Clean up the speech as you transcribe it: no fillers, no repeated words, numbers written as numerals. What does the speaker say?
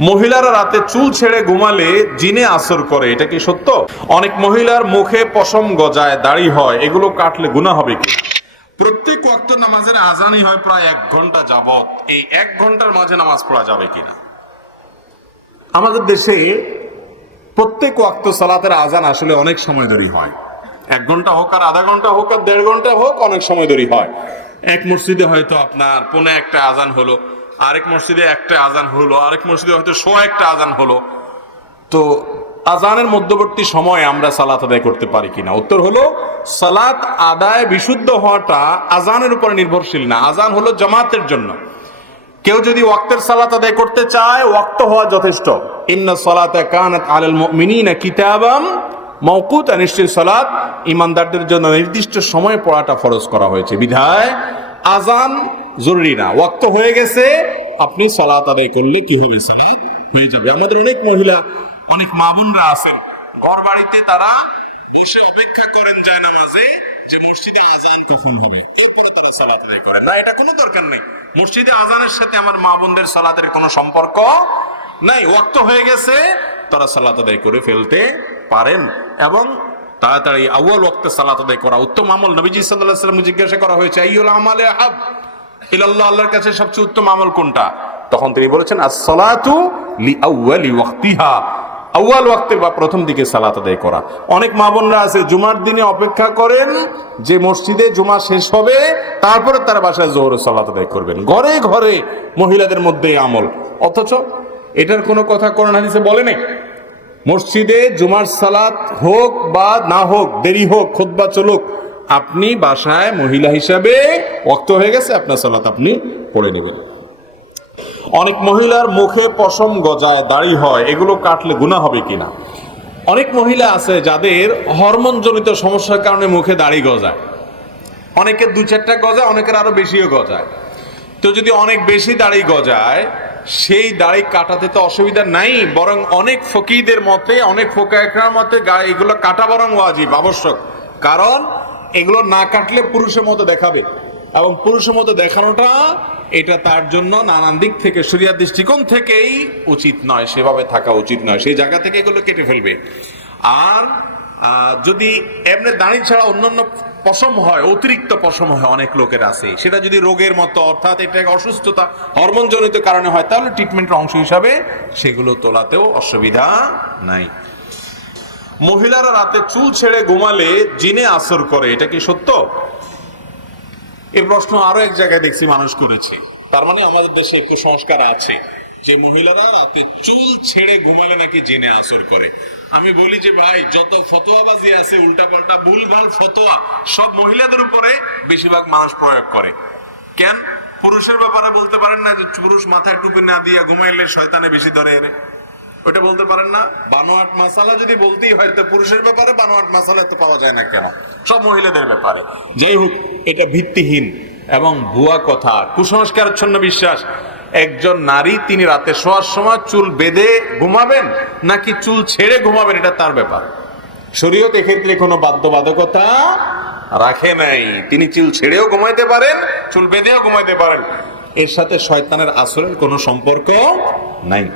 মহিলারা রাতে চুল ছেড়ে ঘুমালে জিনে আসর করে, এটা কি সত্য? অনেক মহিলার মুখে পশম গজায়, দাড়ি হয়, এগুলো কাটলে গুনাহ হবে কি? প্রত্যেক ওয়াক্ত নামাজের আজানই হয় প্রায় 1 ঘন্টা যাবত, এই 1 ঘন্টার মাঝে নামাজ পড়া যাবে কিনা? আমাদের দেশে প্রত্যেক ওয়াক্ত সালাতের আজান আসলে অনেক সময় ধরে হয়। 1 ঘন্টা হোক আর আধা ঘন্টা হোক আর 1.5 ঘন্টা হোক, অনেক সময় ধরে হয়। এক মসজিদে হয়তো আপনার 1:45 আজান হলো, আরেক মসজিদে 1টা আজান হলো, আরেক মসজিদে হয়তো 1:15 আজান হলো। তো আজানের মধ্যবর্তী সময়ে আমরা সালাত আদায় করতে পারি কিনা? উত্তর হলো, সালাত আদায় বিশুদ্ধ হওয়াটা আজানের উপর নির্ভরশীল না। আজান হলো জামাতের জন্য। কেউ যদি ওয়াক্তের সালাত আদায় করতে চায়, ওয়াক্ত হওয়া যথেষ্ট। ইন্না সালাতা কানাত আলাল মুমিনিনা কিতাবাম মাওকুতা, নিশ্চয় সালাত ঈমানদারদের জন্য নির্দিষ্ট সময়ে পড়াটা ফরজ করা হয়েছে। বিধায় আজান জরুরি না, ওয়াক্ত হয়ে গেছে, আপনি সালাত আদায় করলে কি হবে? সালাত হয়ে যাবে। আমাদের অনেক মহিলা, অনেক মা বোনরা আছেন, ঘর বাড়িতে তারা বসে অপেক্ষা করেন জায়নামাজে যে মসজিদে আজান কখন হবে, এরপরে তারা সালাত আদায় করেন। না, এটা কোনো দরকার নেই। মসজিদে আজানের সাথে আমার মা বোনদের সালাতের কোনো সম্পর্ক নাই। ওয়াক্ত হয়ে গেছে, তারা সালাত আদায় করে ফেলতে পারেন। এবং তাড়াতাড়ি আউয়াল ওয়াক্তে সালাত আদায় করা উত্তম আমল। নবীজি সাল্লাল্লাহু আলাইহি ওয়াসাল্লাম জিজ্ঞাসা করা হয়েছে, আইয়ুল আমালে আহাব ইলাল্লাহ, আল্লাহর কাছে সবচেয়ে উত্তম আমল কোনটা? তখন তিনি বলেছেন, আস-সালাতু লিআউয়ালি ওয়াক্তিহা, আউয়াল ওয়াক্তে বা প্রথম দিকে সালাত আদায় করা। অনেক মা বোনরা আছে জুমার দিনে অপেক্ষা করেন যে মসজিদে জুমা শেষ হবে, তারপরে তারা বাসায় যোহরের সালাত আদায় করবেন। ঘরে ঘরে মহিলাদের মধ্যে আমল, অথচ এটার কোনো কথা কোরআন হাদিসে বলে নেই। মসজিদে জুমার সালাত হোক বা না হোক, দেরি হোক, খুতবা চলুক, আপনি বাসায় মহিলা হিসাবে ওয়াক্ত হয়ে গেছে, আপনার সালাত আপনি পড়ে নেবেন। অনেক মহিলার মুখে পশম গজায়, দাড়ি হয়, এগুলো কাটলে গুনাহ হবে কিনা? অনেক মহিলা আছে যাদের হরমোনজনিত সমস্যার কারণে মুখে দাড়ি গজায়। অনেকের 2-4টা গজায়, অনেকের আরো বেশিও গজায়। তো যদি অনেক বেশি দাড়ি গজায়, সেই দাড়ি কাটাতে তো অসুবিধা নাই, বরং অনেক ফকিহদের মতে, অনেক ফোকায়ের মতে এগুলো কাটা বরং ওয়াজিব, আবশ্যক। কারণ এগুলো না কাটলে পুরুষের মতো দেখাবে, এবং পুরুষের মতো দেখানোটা এটা তার জন্য নানান দিক থেকে, শরীয়ত দৃষ্টিকোণ থেকেই উচিত নয়, সেভাবে থাকা উচিত নয়। সেই জায়গা থেকে এগুলো কেটে ফেলবে। আর যদি এমনি দাড়ি ছাড়া অন্যান্য পশম হয়, অতিরিক্ত পশম হয়, অনেক লোকের আছে, সেটা যদি রোগের মতো, অর্থাৎ এটা অসুস্থতা হরমোনজনিত কারণে হয়, তাহলে ট্রিটমেন্টের অংশ হিসাবে সেগুলো তোলাতেও অসুবিধা নাই। মহিলারা রাতে চুল ছেড়ে ঘুমালে জিনে আসর করে, এটা কি সত্য? এই প্রশ্ন আরো এক জায়গায় দেখছি মানুষ করেছে। তার মানে আমাদের দেশে কুসংস্কার আছে যে মহিলারা রাতে চুল ছেড়ে ঘুমালে নাকি জিনে আসর করে। আমি বলি যে ভাই, যত ফতোয়াবাজি আছে, উল্টাপাল্টা ভুলভাল ফতোয়া, সব মহিলাদের উপরে বেশিরভাগ মানুষ প্রয়োগ করে। কেন? পুরুষের ব্যাপারে বলতে পারেন না যে পুরুষ মাথায় টুপি না দিয়ে ঘুমাইলে শয়তানে বেশি ধরে এনে? ওটা বলতে পারেন না? বানোয়াট মাসালা যদি বলতেই হয়, তো পুরুষের ব্যাপারে বানোয়াট মাসালা তো পাওয়া যায় না কেন? সব মহিলাদের ব্যাপারে। যাই হোক, এটা ভিত্তিহীন এবং ভুয়া কথা, কুসংস্কারাচ্ছন্ন বিশ্বাস। একজন নারী তিনি রাতে শোয়ার সময় চুল বেঁধে ঘুমাবেন নাকি চুল ছেড়ে ঘুমাবেন, এটা তার ব্যাপার। শরীয়ত এক্ষেত্রে কোনো বাধ্যবাধকতা রাখে নাই। তিনি চুল ছেড়েও ঘুমাইতে পারেন, চুল বেঁধেও ঘুমাইতে পারেন। এর সাথে শয়তানের আসরের কোনো সম্পর্ক নাই।